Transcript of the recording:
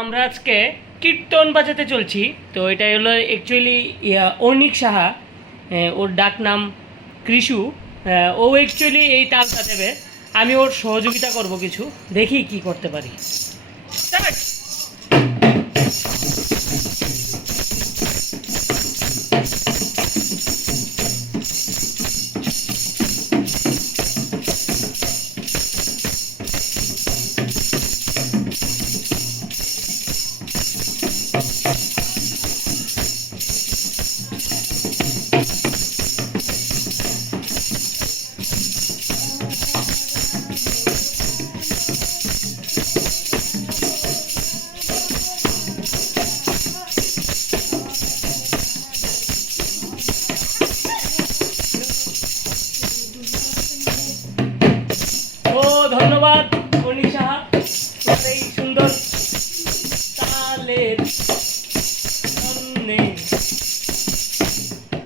আমরা আজকে কীর্তন বাজাতে চলছি। তো এটা হলো অ্যাকচুয়ালি অনিক সাহা, ওর ডাক নাম কৃষু। ও অ্যাকচুয়ালি এই তালটা দেবে, আমি ওর সহযোগিতা করব কিছু, দেখি কি করতে পারি। Start! ও ধন্যবাদ অনিক সাহা, তোমার এই সুন্দর তালের